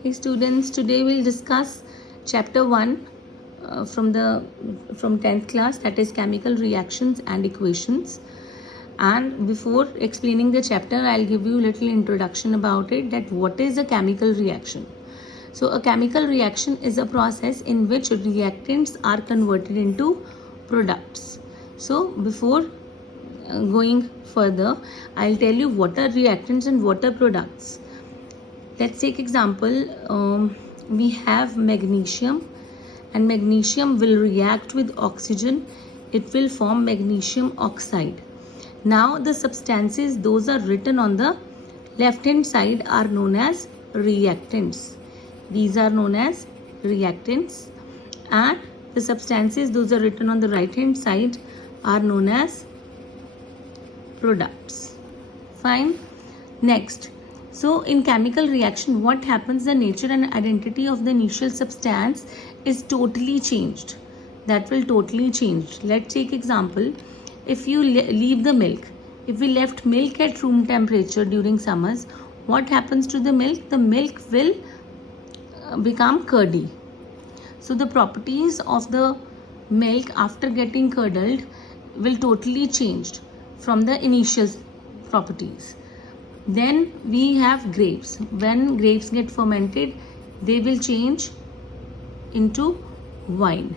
Hey students, today we'll discuss chapter 1 from 10th class, that is chemical reactions and equations. And before explaining the chapter, I'll give you a little introduction about it, that what is a chemical reaction. So a chemical reaction is a process in which reactants are converted into products. So before going further, I'll tell you what are reactants and what are products. Let's take example. We have magnesium, and magnesium will react with oxygen. It will form magnesium oxide. Now the substances, those are written on the left hand side, are known as reactants. These are known as reactants, and the substances, those are written on the right hand side, are known as products. Fine. Next, so in chemical reaction, what happens? The nature and identity of the initial substance is totally changed. That will totally change. Let's take example. If you leave the milk, if we left milk at room temperature during summers, what happens to the milk? The milk will become curdy. So the properties of the milk after getting curdled will totally change from the initial properties. Then we have grapes. When grapes get fermented, they will change into wine.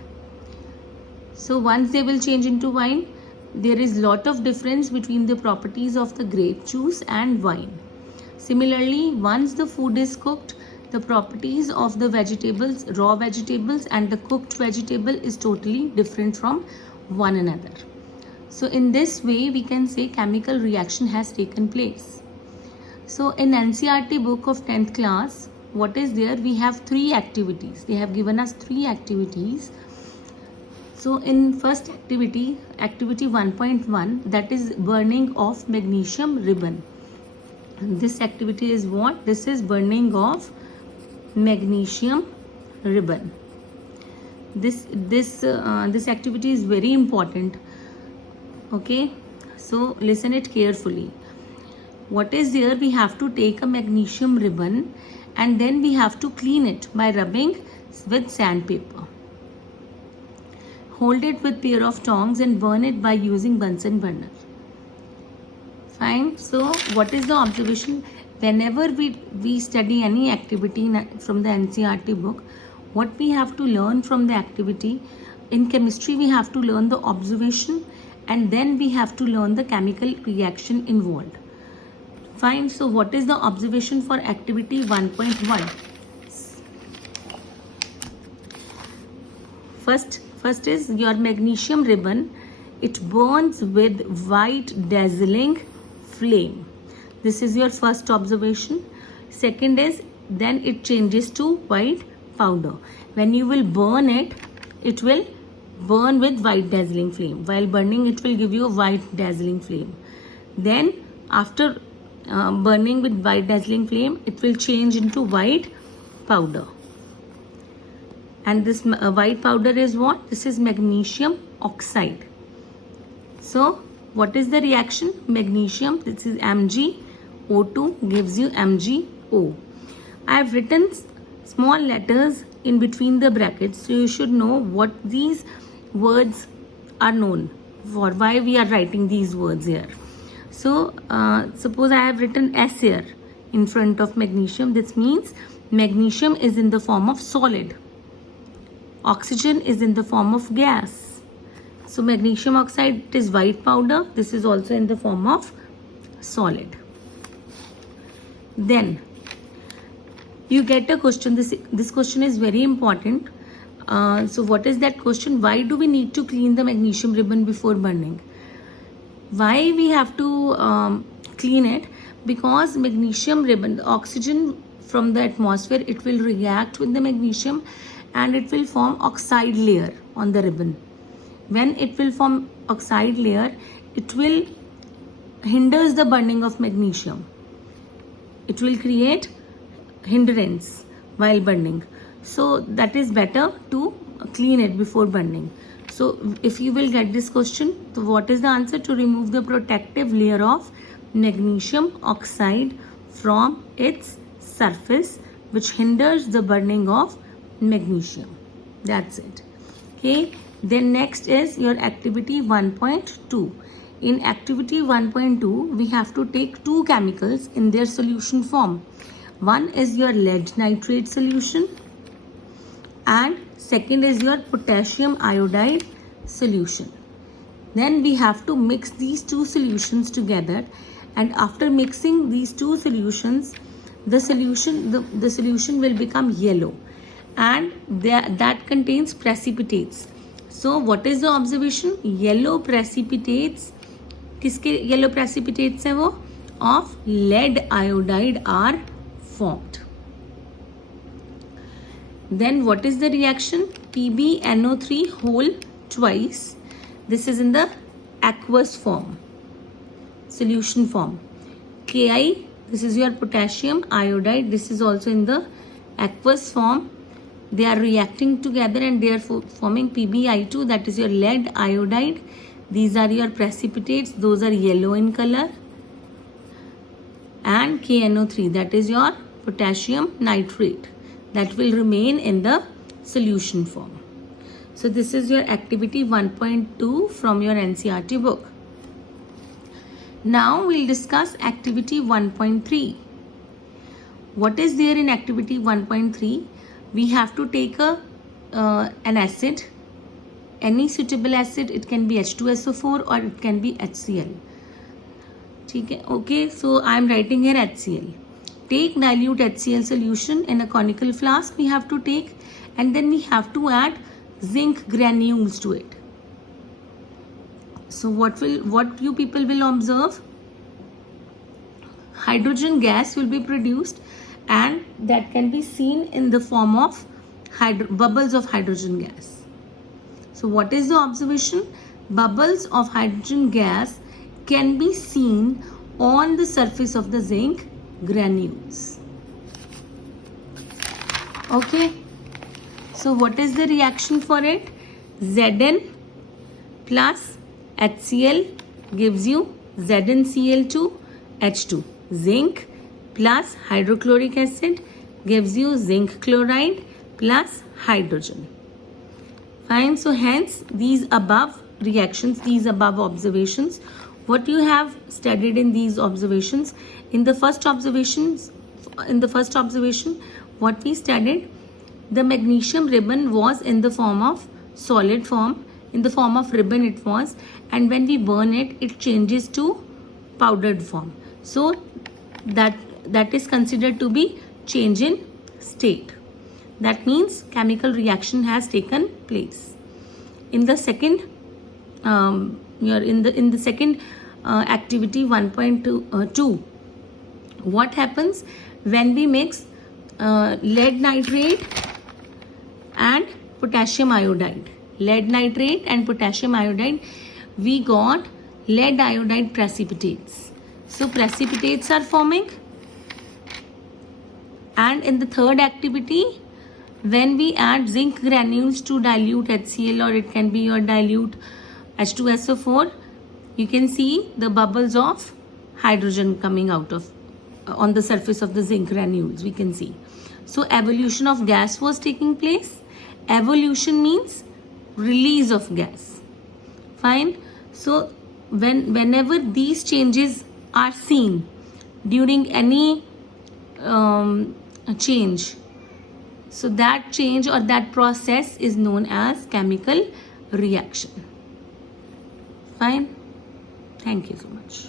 So once they will change into wine, there is lot of difference between the properties of the grape juice and wine. Similarly, once the food is cooked, the properties of the vegetables, raw vegetables and the cooked vegetable is totally different from one another. So in this way, we can say chemical reaction has taken place. So in NCERT book of 10th class, what is there? We have 3 activities. They have given us 3 activities. So in first activity, activity 1.1, that is burning of magnesium ribbon. And this activity is what? This is burning of magnesium ribbon. This activity is very important. Okay, so listen it carefully. What is there? We have to take a magnesium ribbon and then we have to clean it by rubbing with sandpaper. Hold it with pair of tongs and burn it by using Bunsen burner. Fine. So what is the observation? Whenever we study any activity from the NCERT book, what we have to learn from the activity, in chemistry we have to learn the observation and then we have to learn the chemical reaction involved. Fine. So what is the observation for activity 1.1? First is your magnesium ribbon. It burns with white dazzling flame. This is your first observation. Second is then it changes to white powder. When you will burn it, it will burn with white dazzling flame. While burning, it will give you a white dazzling flame. Then after burning with white dazzling flame, it will change into white powder. And this white powder is what? This is magnesium oxide. So what is the reaction? Magnesium, this is MgO2 gives you MgO. I have written small letters in between the brackets, so you should know what these words are known for, why we are writing these words here. So suppose I have written S here in front of magnesium. This means magnesium is in the form of solid. Oxygen is in the form of gas. So magnesium oxide is white powder. This is also in the form of solid. Then you get a question. This question is very important. So what is that question? Why do we need to clean the magnesium ribbon before burning? Why we have to clean it? Because magnesium ribbon, the oxygen from the atmosphere, it will react with the magnesium and it will form oxide layer on the ribbon. When it will form oxide layer, it will hinders the burning of magnesium. It will create hindrance while burning. So that is better to clean it before burning. So if you will get this question, so what is the answer? To remove the protective layer of magnesium oxide from its surface which hinders the burning of magnesium. That's it. Okay. Then next is your activity 1.2. In activity 1.2, we have to take two chemicals in their solution form. One is your lead nitrate solution and second is your potassium iodide solution. Then we have to mix these two solutions together, and after mixing these two solutions, the solution will become yellow, and that contains precipitates. So what is the observation? Yellow precipitates, किसके yellow precipitates हैं वो? Of lead iodide are formed. Then what is the reaction? PbNO3 whole twice. This is in the aqueous form, solution form. Ki, this is your potassium iodide. This is also in the aqueous form. They are reacting together and they are forming PbI2, that is your lead iodide. These are your precipitates. Those are yellow in color. And KNO3, that is your potassium nitrate, that will remain in the solution form. So this is your activity 1.2 from your NCERT book. Now we'll discuss activity 1.3. What is there in activity 1.3? We have to take an acid, any suitable acid. It can be H2SO4 or it can be HCl. Okay, so I am writing here HCl. Take dilute HCl solution in a conical flask we have to take, and then we have to add zinc granules to it. So what you people will observe? Hydrogen gas will be produced, and that can be seen in the form of bubbles of hydrogen gas. So what is the observation? Bubbles of hydrogen gas can be seen on the surface of the zinc granules. Okay. So what is the reaction for it? Zn plus HCl gives you ZnCl2 H2. Zinc plus hydrochloric acid gives you zinc chloride plus hydrogen. Fine. So hence these above reactions, these above observations, what you have studied in these observations, in the first observation, what we studied, the magnesium ribbon was in the form of solid form, in the form of ribbon it was, and when we burn it, it changes to powdered form. So that is considered to be change in state. That means chemical reaction has taken place. In the second, in the second activity 1.2, what happens when we mix lead nitrate and potassium iodide? Lead nitrate and potassium iodide, we got lead iodide precipitates. So precipitates are forming. And in the third activity, when we add zinc granules to dilute HCl, or it can be your dilute H2SO4, you can see the bubbles of hydrogen coming out of on the surface of the zinc granules, we can see. So evolution of gas was taking place. Evolution means release of gas. Fine. So whenever these changes are seen during any change, so that change or that process is known as chemical reaction. Fine. Thank you so much.